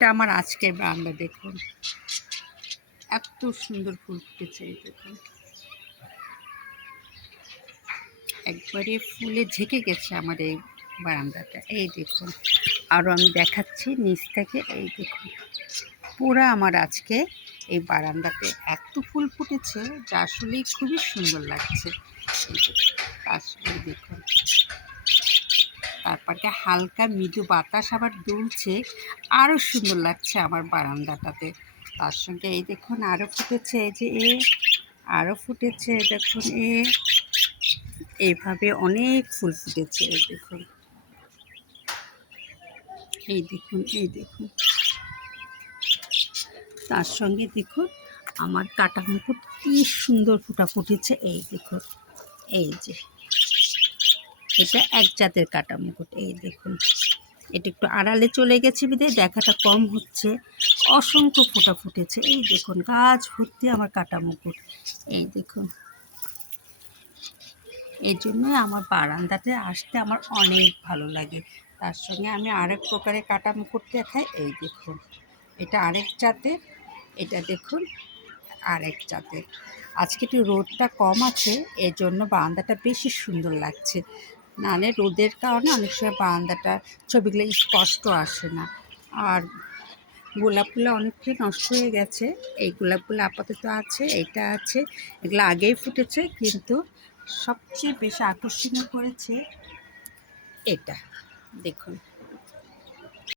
এটা আমার আজকের বারান্দা দেখুন, এত সুন্দর ফুল ফুটেছে। এই দেখুন, একবারে ফুলে ঝেঁকে গেছে আমার এই বারান্দাটা। এই দেখুন, আরও আমি দেখাচ্ছি নিচ থেকে। এই দেখুন, পুরো আমার আজকে এই বারান্দাতে এত ফুল ফুটেছে যা আসলেই খুবই সুন্দর লাগছে। আসলে দেখুন, তারপরে হালকা মৃদু বাতাস আবার দুলছে, আরও সুন্দর লাগছে আমার বারান্দাটাতে। তার সঙ্গে এই দেখুন আরও ফুটেছে, এই যে আরও ফুটেছে দেখুন, এইভাবে অনেক ফুল ফুটেছে। এই দেখুন, এই দেখুন, এই দেখুন। তার সঙ্গে দেখুন আমার কাটা মুকুট কি সুন্দর ফুটা ফুটেছে। এই দেখুন, এই যে এটা এক জাতের কাটা মুকুট। এই দেখুন, এটা একটু আড়ালে চলে গেছে বিধায় দেখাটা কম হচ্ছে। অসংখ্য ফোঁটা ফুটেছে। এই দেখুন, গাছ ভর্তি আমার কাটা মুকুট। এই দেখুন, এই জন্যই আমার বারান্দাতে আসতে আমার অনেক ভালো লাগে। তার সঙ্গে আমি আরেক প্রকারের কাটা মুকুট দেখাই। এই দেখুন, এটা আরেক জাতের, এটা দেখুন আরেক জাতের। আজকে একটু রোদটা কম আছে, এর জন্য বারান্দাটা বেশি সুন্দর লাগছে। নাহলে রোদের কারণে অনেক সময় বারান্দাটা ছবিগুলো স্পষ্ট আসে না। আর গোলাপগুলো অনেকটাই নষ্ট হয়ে গেছে। এই গোলাপগুলো আপাতত আছে, এইটা আছে, এগুলো আগেই ফুটেছে। কিন্তু সবচেয়ে বেশি আকর্ষণীয় করেছে এটা, দেখুন।